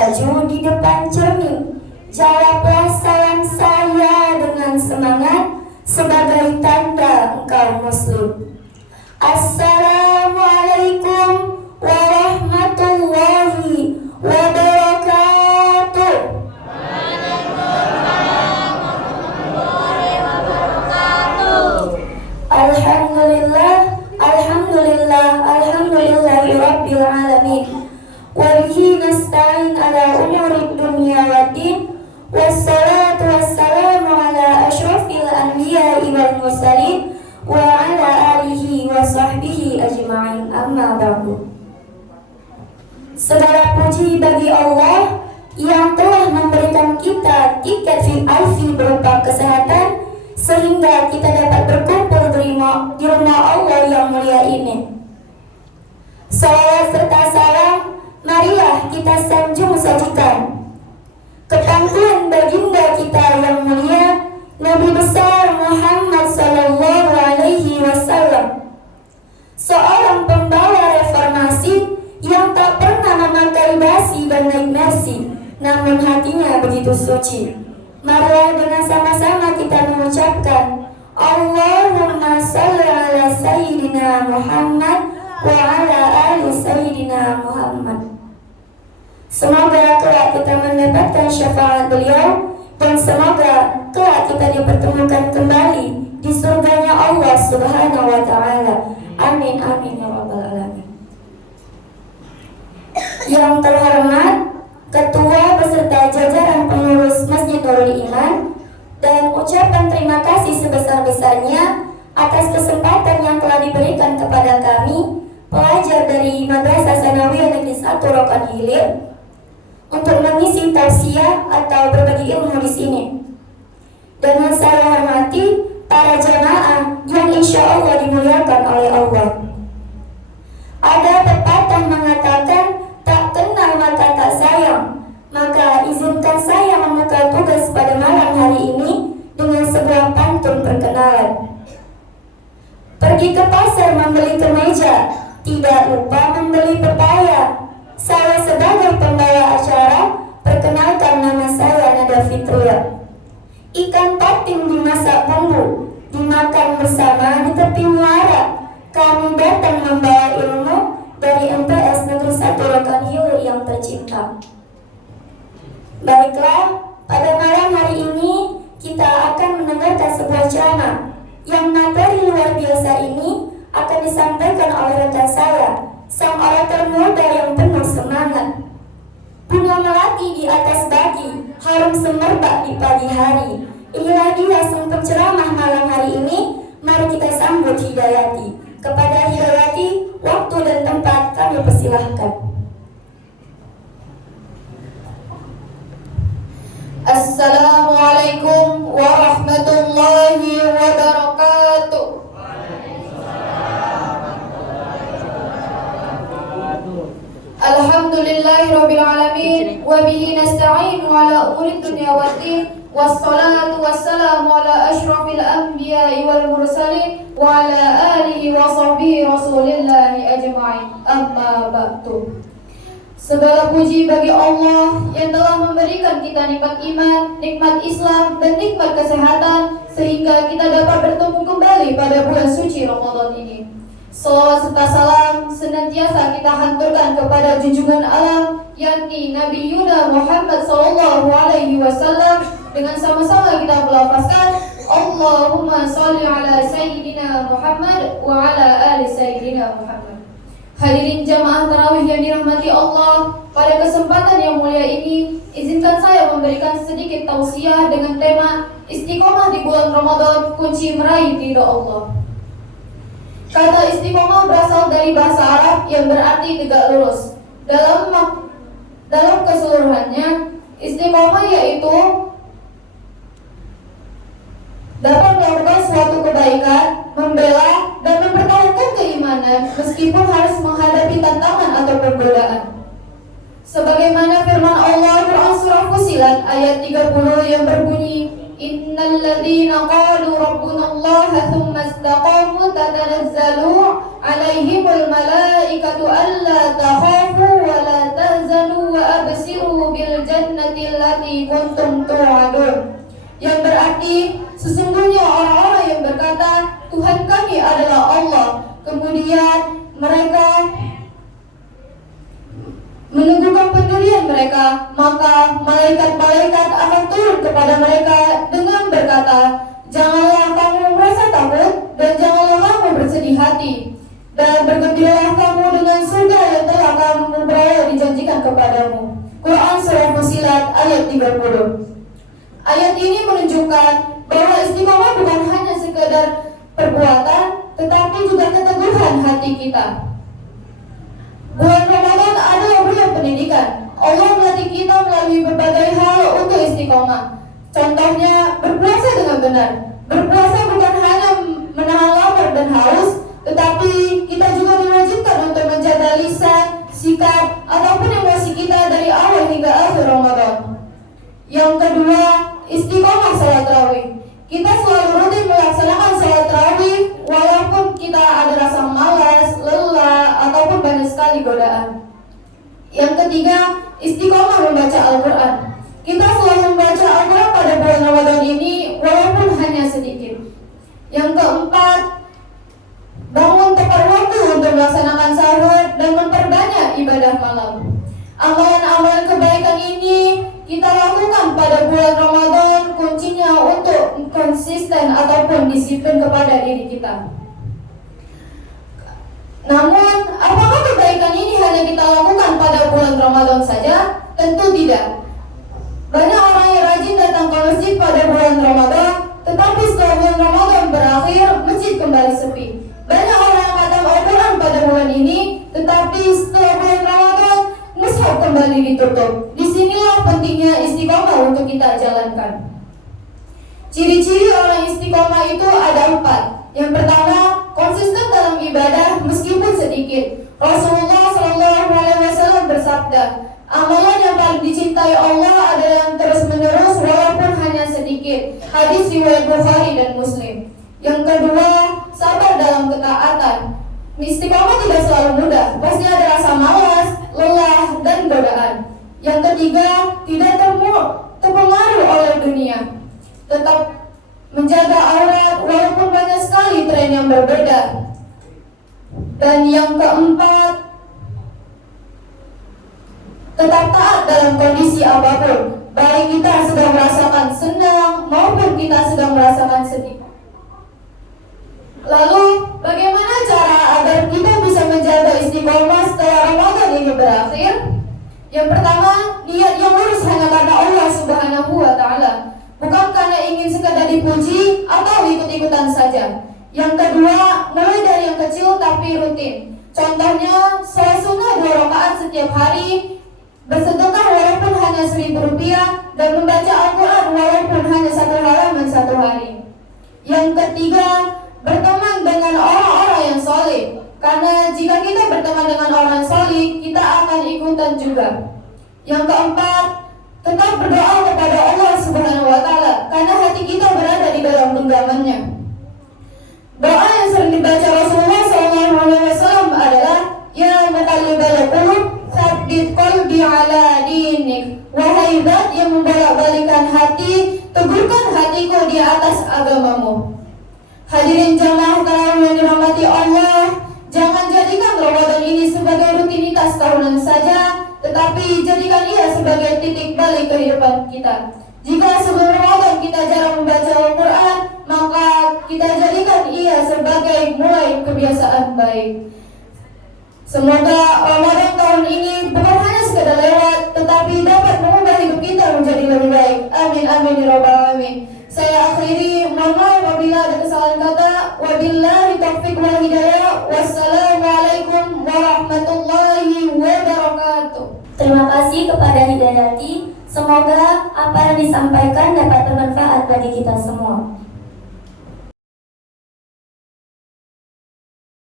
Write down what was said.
baju di depan cermin. Jawablah salam saya dengan semangat sebagai tanda engkau muslim. Assalamualaikum warahmatullahi wabarakatuh. Alhamdulillahi rabbil alamin. Wa bihi nasta'in ala umurid dunya waddin. Wassalatu wassalamu ala asyrafil anbiya'i wal mursalin wa ala alihi wa sahbihi ajma'in. Amma ba'du. Segala puji bagi Allah yang telah memberikan kita tiket VIP berupa kesehatan sehingga kita dapat berkumpul di rumah Allah yang mulia ini. Salawat serta salam marilah kita sanjung sajikan kepada baginda kita yang mulia Nabi besar Muhammad sallallahu alaihi wasallam, seorang pembawa reformasi yang tak pernah memakai dasi dan naik mercy, namun hatinya begitu suci. Marilah dengan sama-sama kita mengucapkan Allahumma salli ala Sayyidina Muhammad wa ala ali Sayyidina Muhammad. Semoga kelak kita mendapatkan syafaat beliau dan semoga kelak kita dipertemukan kembali di surganya Allah Subhanahu wa taala. Amin amin ya rabbal alamin. Yang terhormat Ketua beserta jajaran pengurus Masjid Nurul Iman, dan ucapan terima kasih sebesar-besarnya atas kesempatan yang telah diberikan kepada kami pelajar dari Madrasah Sanawiyah Negeri 1 Rokan Hilir untuk mengisi tausiah atau berbagi ilmu di sini. Dan yang saya hormati para jamaah yang insya Allah dimuliakan oleh Allah. Ada pepatah mengatakan tak kenal maka tak sayang. Maka izinkan saya membuka tugas pada malam hari ini dengan sebuah pantun perkenalan. Pergi ke pasar membeli kemeja, tidak lupa membeli pepaya. Saya sebagai pembawa acara, perkenalkan nama saya Nada Fitria. Ikan patin dimasak bumbu, dimakan bersama di tepi muara. Kami datang membawa ilmu dari MTS Negeri 1 Rokan Hilir yang tercinta. Baiklah, pada malam hari ini kita akan mendengarkan sebuah ceramah yang materi luar biasa ini akan disampaikan oleh rekan saya, sang orator muda yang penuh semangat. Bunga melati di atas bagi, harum semerbak di pagi hari. Inilah dia sang penceramah malam hari ini. Mari kita sambut Hidayati. Kepada Hidayati, waktu dan tempat kami persilahkan. Assalamualaikum warahmatullahi wabarakatuh. Alhamdulillahirabbil alamin wa bihi nasta'in ala umuri dunya waddin wassalatu wassalamu ala asyrafil anbiya'i wal mursalin wa ala alihi wa sahbihi rasulillahi ajma'in. Amma ba'du. Segala puji bagi Allah yang telah memberikan kita nikmat iman, nikmat Islam, dan nikmat kesehatan sehingga kita dapat bertemu kembali pada bulan suci Ramadan ini. Salawat serta salam senantiasa kita hanturkan kepada junjungan alam yakni Nabi Yuna Muhammad sallallahu alaihi wasallam. Dengan sama-sama kita melafazkan Allahumma shalli ala Sayyidina Muhammad wa ala ali Sayyidina Muhammad. Hadirin jamaah tarawih yang dirahmati Allah, pada kesempatan yang mulia ini izinkan saya memberikan sedikit tausiah dengan tema Istiqomah di bulan Ramadan, kunci meraih ridha Allah. Kata istiqomah berasal dari bahasa Arab yang berarti tegak lurus. Dalam keseluruhannya, istiqomah yaitu dapat melakukan suatu kebaikan, membela dan mempertahankan keimanan meskipun harus menghadapi tantangan atau godaan. Sebagaimana firman Allah Quran surah Fussilat ayat 30 yang berbunyi, Innal ladzina qalu rabbuna Allah thumma istaqamu tatanazzalu alaihimul malaikatu alla takhafu wa la tahzanu wa absiru bil jannati allati kuntum tu'adun. Yang berarti sesungguhnya orang-orang yang berkata Tuhan kami adalah Allah, kemudian mereka meneguhkan pendirian mereka, maka malaikat-malaikat akan turun kepada mereka dengan berkata, janganlah kamu merasa takut dan janganlah kamu bersedih hati, dan bergembiralah kamu dengan surga yang telah kamu peroleh dijanjikan kepadamu. Quran Surah Fussilat ayat 30. Ayat ini menunjukkan bahwa istiqomah bukan hanya sekedar perbuatan, tetapi juga keteguhan hati kita. Bulan Ramadan adalah bulan pendidikan. Allah melatih kita melalui berbagai hal untuk istiqomah. Contohnya berpuasa dengan benar. Berpuasa bukan hanya menahan lapar dan haus, tetapi kita juga diwajibkan untuk menjaga lisan, sikap, ataupun emosi kita dari awal hingga akhir Ramadan. Yang kedua, istiqomah salat tarawih. Kita selalu rutin melaksanakan salat tarawih walaupun kita ada rasa malas, lelah, ataupun banyak sekali godaan. Yang ketiga, istiqomah membaca Al-Quran. Kita selalu membaca Al-Quran pada bulan Ramadan ini walaupun hanya sedikit. Yang keempat, bangun tepat waktu untuk melaksanakan sahur dan memperbanyak ibadah malam. Amalan-amalan kebaikan ini kita lakukan pada bulan Ramadan, kuncinya untuk konsisten ataupun disiplin kepada diri kita. Namun, apakah kebaikan ini hanya kita lakukan pada bulan Ramadan saja? Tentu tidak. Banyak orang yang rajin datang ke masjid pada bulan Ramadan, tetapi setelah bulan Ramadan berakhir, masjid kembali sepi. Banyak orang yang khatam Al-Quran pada bulan ini, tetapi setelah bulan Ramadan, mushaf kembali ditutup. Disinilah pentingnya istiqomah untuk kita jalankan. Ciri-ciri orang istiqomah itu ada 4. Yang pertama, konsisten dalam ibadah meskipun sedikit. Rasulullah SAW bersabda, amalan yang paling dicintai Allah adalah yang terus-menerus walaupun hanya sedikit. Hadis riwayat Bukhari dan Muslim. Yang kedua, sabar dalam ketaatan. Istiqomah tidak selalu mudah, pasti ada rasa malas, lelah, dan godaan. Yang ketiga, tidak terpengaruh oleh dunia, tetap menjaga aurat walaupun banyak sekali tren yang berbeda. Dan yang keempat, tetap taat dalam kondisi apapun, baik kita sedang merasakan senang maupun kita sedang merasakan sedih. Lalu, bagaimana cara agar kita bisa menjaga istiqomah setelah Ramadan ini berakhir? Yang pertama, niat yang lurus hanya karena Allah Subhanahu wa Ta'ala, bukan karena ingin sekadar dipuji atau ikut-ikutan saja. Yang kedua, mulai dari yang kecil tapi rutin. Contohnya, sholat sunnah 2 rakaat setiap hari, bersedekah walaupun hanya Rp1.000, dan membaca Al-Quran walaupun hanya 1 halaman 1 hari. Yang ketiga, berteman dengan orang-orang yang soleh. Karena jika kita berteman dengan orang soleh, kita akan ikutan juga. Yang keempat, tetap berdoa kepada Allah Subhanahu wa Ta'ala, karena hati kita berada di dalam genggamannya. Doa yang sering dibaca Rasulullah SAW adalah, Ya muqallibal qulub, tsabbit qalbi ala dinik. Wahai zat yang membolak-balikan hati, teguhkan hatiku di atas agamamu. Hadirin jamaah tarawih yang dirahmati Allah, jangan jadikan Ramadan ini sebagai rutinitas tahunan saja, tetapi jadikan ia sebagai titik balik kehidupan kita. Jika sebelum Ramadan kita jarang membaca Al-Quran, maka kita jadikan ia sebagai mulai kebiasaan baik. Semoga Ramadan tahun ini bukan hanya sekedar lewat, tetapi dapat mengubah hidup kita menjadi lebih baik. Amin amin ya rabbal alamin. Saya akhiri, mohon maaf apabila ada kesalahan kata. Wabillahi taufiq wal hidayah. Wassalamualaikum warahmatullahi wabarakatuh. Terima kasih kepada Hidayati. Semoga apa yang disampaikan dapat bermanfaat bagi kita semua.